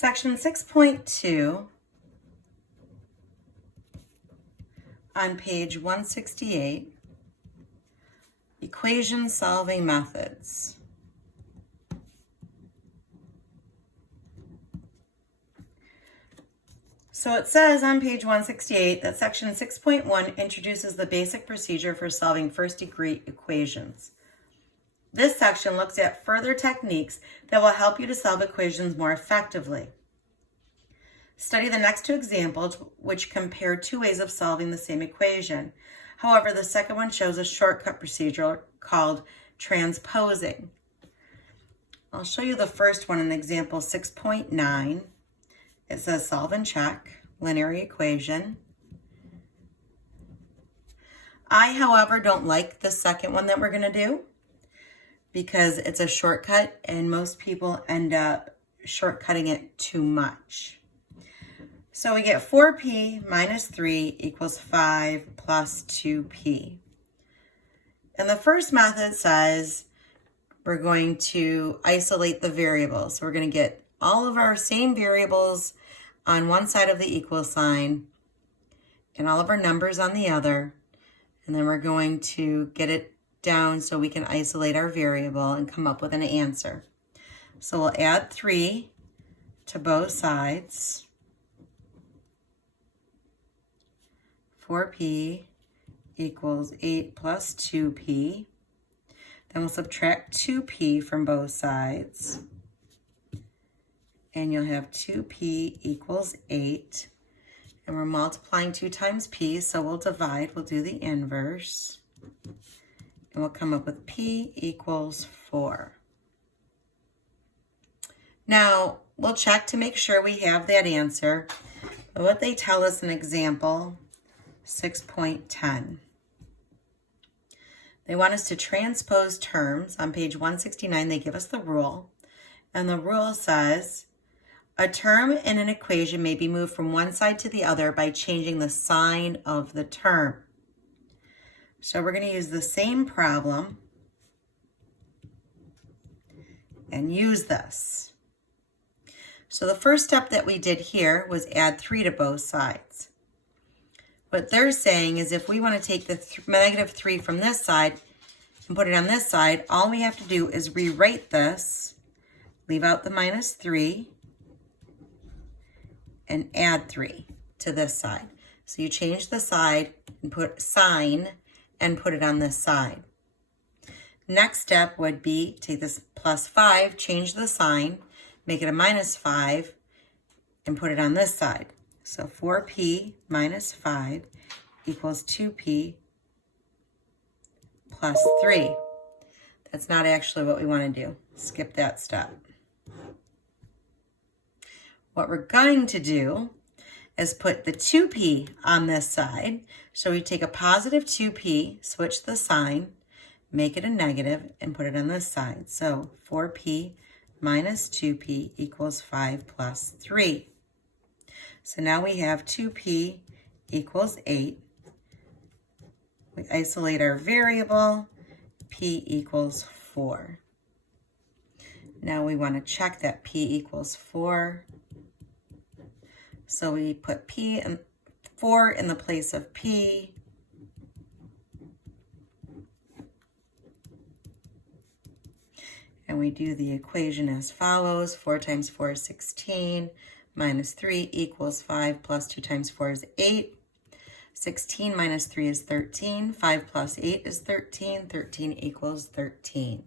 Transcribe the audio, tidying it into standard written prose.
Section 6.2 on page 168, equation solving methods. So it says on page 168 that section 6.1 introduces the basic procedure for solving first-degree equations. This section looks at further techniques that will help you to solve equations more effectively. Study the next two examples, which compare two ways of solving the same equation. However, the second one shows a shortcut procedure called transposing. I'll show you the first one in example 6.9. It says solve and check, linear equation. I, however, don't like the second one that we're going to do because it's a shortcut and most people end up shortcutting it too much. So we get 4p minus 3 equals 5 plus 2p. And the first method says we're going to isolate the variables. So we're going to get all of our same variables on one side of the equal sign and all of our numbers on the other. And then we're going to get it down so we can isolate our variable and come up with an answer. So we'll add 3 to both sides. 4p equals 8 plus 2p. Then we'll subtract 2p from both sides. And you'll have 2p equals 8. And we're multiplying 2 times p, so we'll divide. We'll do the inverse. And we'll come up with p equals 4. Now, we'll check to make sure we have that answer. But what they tell us in example 6.10. They want us to transpose terms. On page 169, they give us the rule. And the rule says, a term in an equation may be moved from one side to the other by changing the sign of the term. So we're going to use the same problem and use this. So the first step that we did here was add 3 to both sides. What they're saying is if we want to take the negative 3 from this side and put it on this side, all we have to do is rewrite this, leave out the minus 3, and add 3 to this side. So you change the side and put sign and put it on this side. Next step would be take this plus 5, change the sign, make it a minus 5, and put it on this side. So 4p minus 5 equals 2p plus 3. That's not actually what we want to do. Skip that step. What we're going to do is put the 2p on this side. So we take a positive 2p, switch the sign, make it a negative, and put it on this side. So 4p minus 2p equals 5 plus 3. So now we have 2p equals 8. We isolate our variable, p equals 4. Now we want to check that p equals 4. So we put p and 4 in the place of p. And we do the equation as follows. 4 times 4 is 16, minus 3 equals 5, plus 2 times 4 is 8. 16 minus 3 is 13. 5 plus 8 is 13. 13 equals 13.